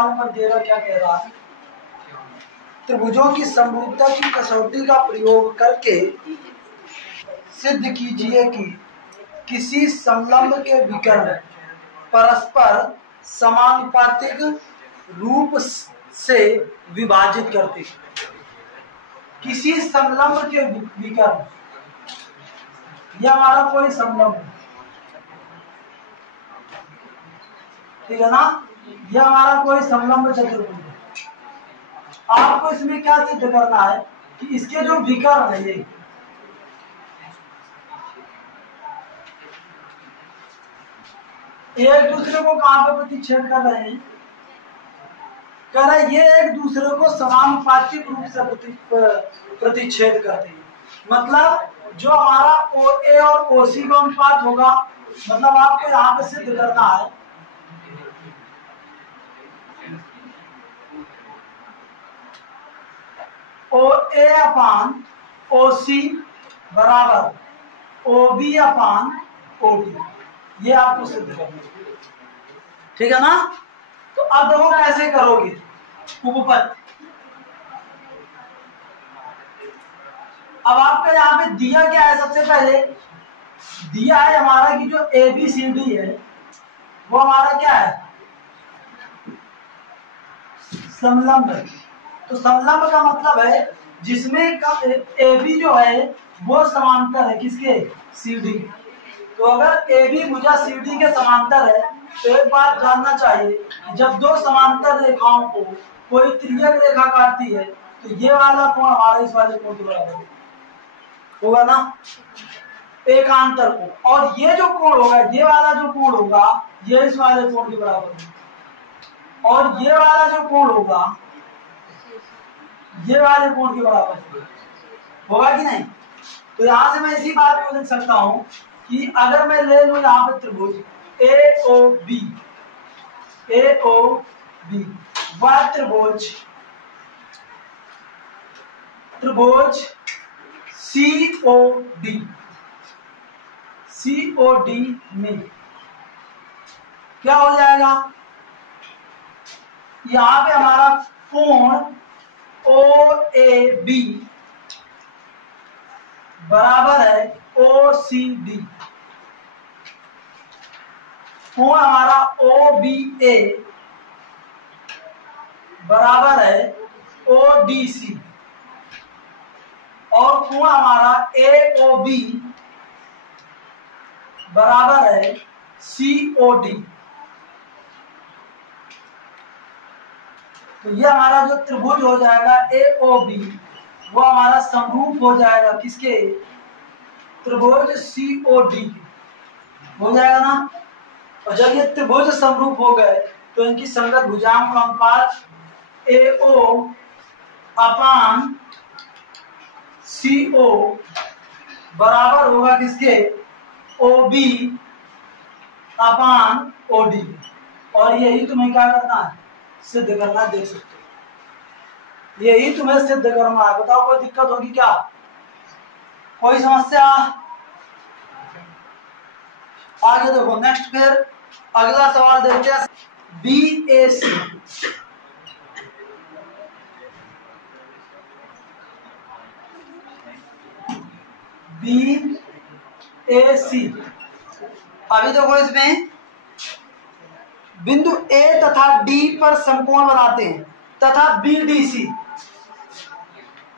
Number 13 क्या कह रहा है? त्रिभुजों की समरूपता की कसौटी का प्रयोग करके सिद्ध कीजिए कि किसी समलंब के विकर्ण परस्पर समानुपातिक रूप से विभाजित करते हैं। किसी समलंब के विकर्ण, यह हमारा कोई समलंब है, ठीक है ना? यह हमारा कोई समलंब चतुर्भुज है। आपको इसमें क्या सिद्ध करना है कि इसके जो विकर्ण है ये एक दूसरे को कहां पे प्रतिच्छेद कर रहे हैं? कह रहे ये एक दूसरे को समानुपातिक रूप से प्रतिच्छेद करते हैं। मतलब जो हमारा OA और OC का अनुपात होगा, मतलब आपको यहाँ पे सिद्ध करना है OA अपान OC बराबर OB अपान OD, ये आपको सिद्ध करना है, ठीक है ना? तो अब देखो कैसे करोगे उपपत्ति। अब आपका यहाँ पे दिया क्या है? सबसे पहले दिया है हमारा कि जो ABCD है वो हमारा क्या है? समलंब है। तो समलंब का मतलब है जिसमें AB जो है वो समांतर है किसके? CD। तो अगर AB भुजा CD के समांतर है तो एक बात जानना चाहिए, जब दो समांतर रेखाओं को कोई तिर्यक रेखा काटती है तो ये वाला कोण हमारा इस वाले कोण के बराबर होगा ना, एकांतर कोण। और ये जो कोण होगा, ये वाला जो कोण होगा ये इस वाले कोण के बराबर होगा, और ये वाला जो कोण होगा ये वाले कोण के बराबर होगा कि नहीं? तो यहां से मैं इसी बात को लिख सकता हूं कि अगर मैं ले लूं यहाँ पे त्रिभुज AOB, वह त्रिभुज COD में क्या हो जाएगा? यहां पे हमारा कोण OAB बराबर है OCD, कोण हमारा OBA बराबर है ODC, और कोण हमारा AOB बराबर है COD। तो ये हमारा जो त्रिभुज हो जाएगा AOB वो हमारा समरूप हो जाएगा किसके? त्रिभुज COD हो जाएगा ना। और जब ये त्रिभुज समरूप हो गए तो इनकी संगत भुजाओं का अनुपात AO अपान CO बराबर होगा किसके? OB अपान OD। और यही तुम्हें क्या करना है? सिद्ध करना। देख सकते हो, यही तुम्हें सिद्ध करना है। बताओ कोई दिक्कत होगी क्या? कोई समस्या? आगे देखो, नेक्स्ट फिर अगला सवाल देखते हैं। BAC अभी देखो इसमें बिंदु A तथा D पर समकोण बनाते हैं तथा BDC।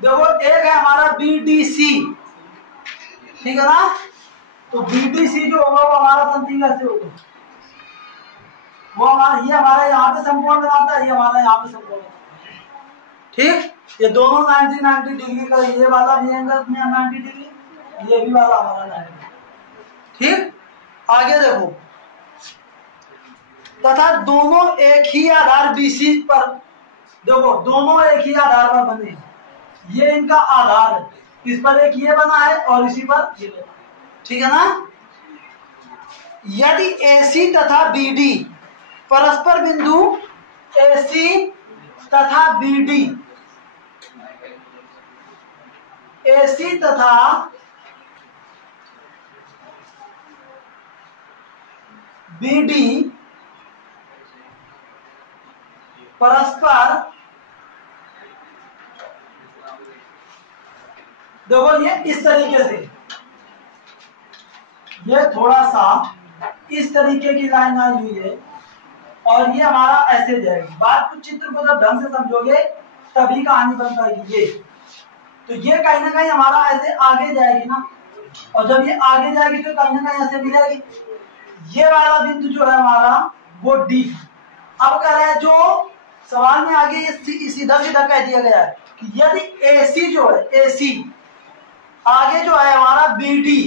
देखो एक है हमारा BDC, ठीक है ना? तो BDC जो होगा वो हमारा समथिंग ऐसे होगा, वो हमारा ये हमारा यहाँ पे समकोण बनाता है, ये हमारा यहाँ पे समकोण बनाता है, ठीक? ये दोनों 90 डिग्री का, ये वाला भी एंगल 90 डिग्री, ये भी वाला हमारा 90, ठीक? आगे देखो, तथा दोनों एक ही आधार BC पर, देखो दोनों एक ही आधार पर बने, ये इनका आधार है, इस पर एक ये बना है और इसी पर ये बना, ठीक है ना? यदि AC तथा BD परस्पर बिंदु AC तथा BD, AC तथा BD परस्पर, देखो ये इस तरीके से, ये थोड़ा सा इस तरीके की लाइन आई हुई है और ये हमारा ऐसे जाएगी। बात को चित्र को जब ढंग से समझोगे तभी कहानी बन पाएगी। ये तो ये कहीं ना कहीं हमारा ऐसे आगे जाएगी ना, और जब ये आगे जाएगी तो कहीं ना कहीं ऐसे मिलेगी। ये वाला बिंदु जो है हमारा वो डी। अब कह रहा है जो सवाल में आगे ये सीधा सीधा कह दिया गया है कि यदि एसी जो है, एसी आगे जो है हमारा बीडी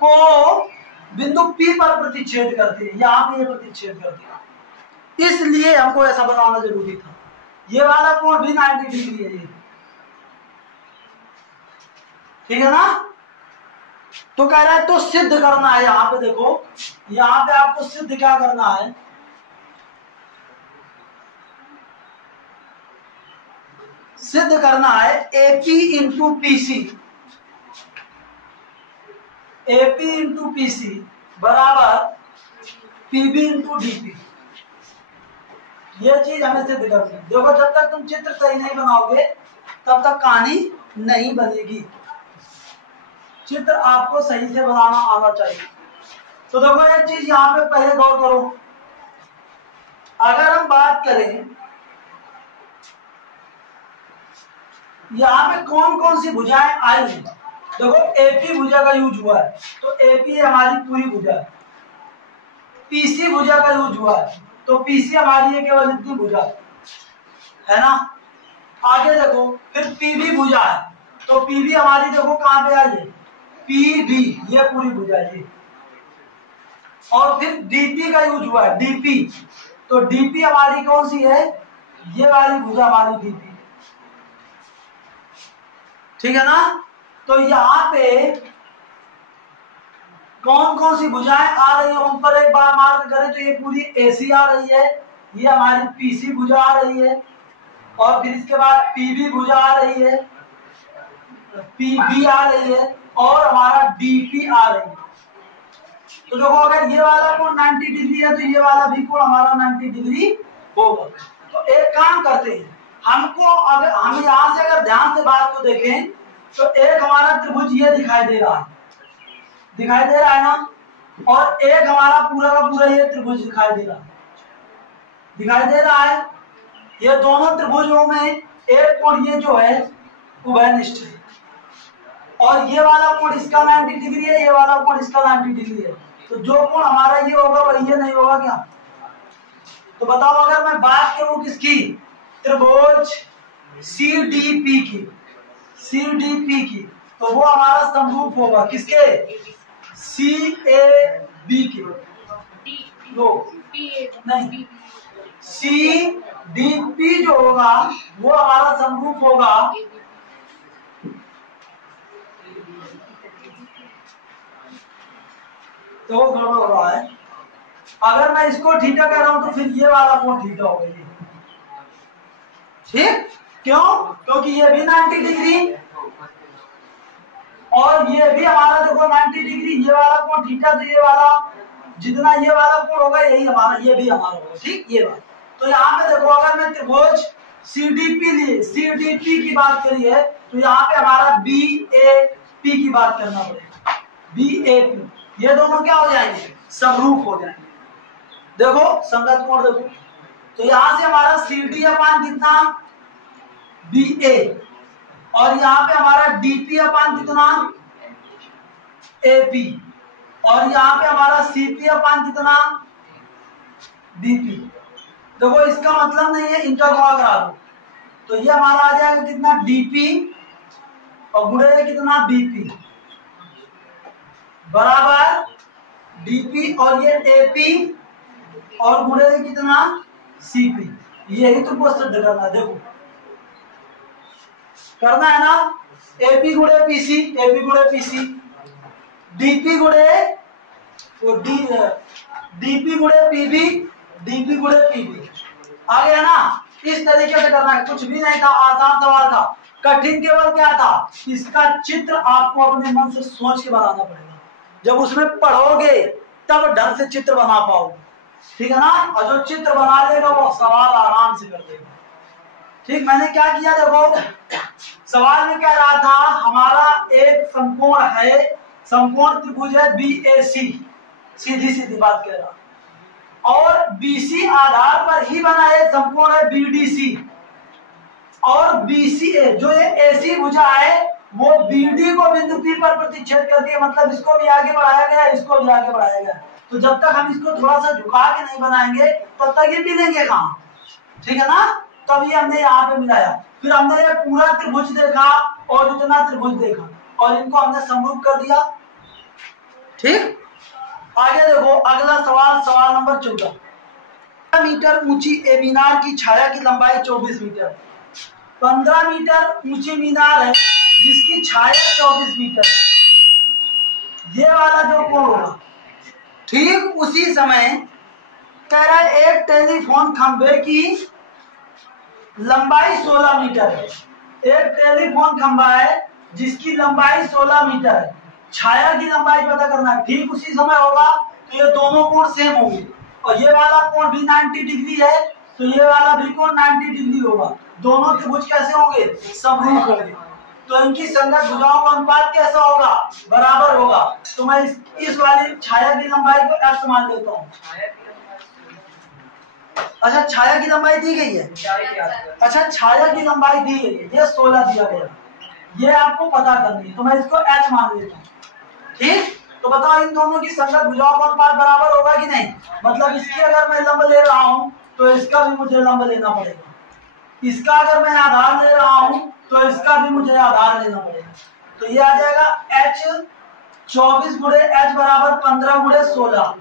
को बिंदु पी पर प्रतिच्छेद करती है, यहाँ पे ये प्रतिच्छेद करती है, इसलिए हमको ऐसा बनाना जरूरी था। ये वाला कोण भी 90 डिग्री है ये, ठीक है ना। तो कह रहा है तो सिद्ध करना है, यहाँ पे देखो, यहाँ पे आपको सिद्ध क्या करना है, सिद्ध करना है AP into PC, AP into PC बराबर पीबी इंटू डीपी। ये चीज हमें सिद्ध करनी है। देखो जब तक तुम चित्र सही नहीं बनाओगे तब तक कहानी नहीं बनेगी। चित्र आपको सही से बनाना आना चाहिए। तो देखो एक चीज यहाँ पे पहले गौर करो, अगर हम बात करें यहाँ पे कौन कौन सी भुजाएं आई हैं, देखो एपी भुजा का यूज हुआ है, तो एपी हमारी पूरी भुजा है। पीसी भुजा का यूज हुआ है, तो पीसी हमारी है केवल इतनी भुजा है ना। आगे देखो फिर पीबी भुजा है, तो पीबी हमारी देखो कहां पे आई है, पीबी, ये पूरी भुजा है। और फिर डीपी का यूज हुआ है, डीपी, तो डीपी हमारी कौन सी है, ये वाली भुजा हमारी डीपी, ठीक है ना। तो यहाँ पे कौन कौन सी भुजाएं आ रही है उन पर एक बार मार्क करें तो ये पूरी एसी आ रही है, ये हमारी पीसी भुजा आ रही है, और फिर इसके बाद पीबी भुजा आ रही है, पीबी आ रही है, और हमारा डीपी आ रही है। तो देखो अगर ये वाला कोण 90 डिग्री है तो ये वाला भी कोण हमारा 90 डिग्री होगा। तो एक काम करते हैं, हमको अगर हम यहाँ से अगर ध्यान से बात को देखें तो एक हमारा त्रिभुज ये दिखाई दे रहा है, दिखाई दे रहा है ना, और एक हमारा पूरा का पूरा ये त्रिभुज दिखाई दे रहा है, दिखाई दे रहा है। ये दोनों त्रिभुजों में एक कोण ये जो है उभयनिष्ठ है, और ये वाला कोण इसका 90 डिग्री है, ये वाला कोण इसका 90 डिग्री है। तो जो कोण हमारा ये होगा वही ये नहीं होगा क्या। तो बताओ अगर मैं बात करूं किसकी, त्रिभुज सीडीपी की, सीडीपी की, तो वो हमारा समरूप होगा किसके, सीएबी के, लो नहीं, सीडीपी जो होगा वो हमारा समरूप होगा तो वो गड़बड़ हो रहा है। अगर मैं इसको थीटा कह रहा हूं तो फिर ये वाला कोण थीटा होगा ये, ठीक, क्यों, क्योंकि ये भी 90 डिग्री और ये भी हमारा देखो 90 डिग्री, ये वाला कोण थीटा, तो ये वाला जितना ये वाला कोण होगा यही हमारा, ये भी हमारा होगा, ठीक, ये बात। तो यहाँ पे देखो अगर मैं त्रिभुज सीडीपी लिए, सीडीपी की बात करी है तो यहाँ पे हमारा बीएपी की बात करना पड़ेगा, बीएपी, ये दोनों क्या हो जाएंगे, समरूप हो जाएंगे। देखो संगत कोण देखो, तो यहां से हमारा CD अपान कितना, BA, और यहाँ पे हमारा DP अपान कितना, AP, और यहाँ पे हमारा CP अपान कितना, DP। देखो इसका मतलब नहीं है इनका गुणा करा दो, तो ये हमारा आ जाएगा कितना, DP और गुणे कितना, BP बराबर DP और ये AP और गुणे कितना, CP। यही तुमको सिद्ध करना है, देखो करना है ना, AP गुणे PC, AP गुणे PC, DP गुणे तो DP गुणे PB, DP गुणे PB, आ गया ना। इस तरीके से करना है, कुछ भी नहीं था, आसान सवाल था। कठिन केवल क्या था, इसका चित्र आपको अपने मन से सोच के बनाना पड़ेगा। जब उसमें पढ़ोगे तब ढंग से चित्र बना पाओगे। ठीक है ना। और जो चित्र बना लेगा वो सवाल आराम से कर देगा। ठीक, मैंने क्या किया, देखो सवाल में कह रहा था हमारा एक समकोण है, समकोण त्रिभुज है BAC, सीधी सीधी बात कह रहा, और BC आधार पर ही बना एक समकोण है BDC, और BCA जो ये AC भुजा है वो BD को बिंदु P पर प्रतिच्छेद करती है, मतलब इसको भी आगे बढ़ाया गया, इसको भी आगे बढ़ाया गया। तो जब तक हम इसको थोड़ा सा झुका के नहीं बनाएंगे तब तक ये मिलेंगे कहाँ, ठीक है ना। तभी हमने यहाँ पे मिलाया, फिर हमने ये पूरा त्रिभुज देखा और इतना त्रिभुज देखा और इनको हमने समरूप कर दिया। ठीक, आगे देखो अगला सवाल, सवाल नंबर 14। 15 मीटर ऊंची ए मीनार की छाया की लंबाई 24 मीटर। 15 मीटर ऊंची मीनार है जिसकी छाया 24 मीटर, ये वाला जो कोण होगा, ठीक उसी समय कह रहा है एक टेलीफोन खंभे की लंबाई 16 मीटर है। एक टेलीफोन खंभा है जिसकी लंबाई 16 मीटर है, छाया की लंबाई पता करना है। ठीक उसी समय होगा तो ये दोनों कोण सेम होंगे, और ये वाला कोण भी 90 डिग्री है तो ये वाला भी कोण 90 डिग्री होगा। दोनों त्रिभुज कैसे होंगे, समरूप होंगे। तो इनकी संगत भुजाओं का अनुपात कैसा होगा, बराबर होगा। तो मैं इस वाली छाया की लंबाई को x मान लेता हूँ। अच्छा, छाया की लंबाई दी गई है, अच्छा छाया की लंबाई दी गई है, ये 16 दिया गया, ये आपको पता करनी है, तो मैं इसको h मान लेता हूँ। ठीक, तो बताओ इन दोनों की संगत भुजाओं का अनुपात बराबर होगा कि नहीं। मतलब इसकी अगर मैं लंब ले रहा हूँ तो इसका भी मुझे लंब लेना पड़ेगा, इसका अगर मैं आधार ले रहा हूँ तो इसका भी मुझे आधार लेना पड़ेगा। तो ये आ जाएगा h 24 गुणे h बराबर 15 गुणे 16,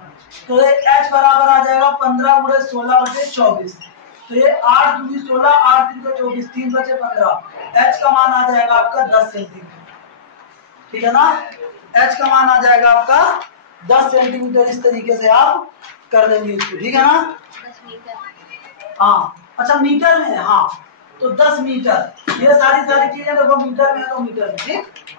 तो ये h बराबर आ जाएगा 15 गुणे 16 बटे 24। तो ये 8 दूनी 16, 8 3 को 24, 3 बचे 15, h का मान आ जाएगा आपका 10 सेंटीमीटर। ठीक है ना, h का मान आ जाएगा आपका 10 सेंटीमीटर। इस तरीके से आप कर लेंगे इसको, ठीक है ना। हाँ, अच्छा मीटर में है, हाँ तो 10 मीटर, ये सारी चीजें देखो मीटर में है तो मीटर में। ठीक।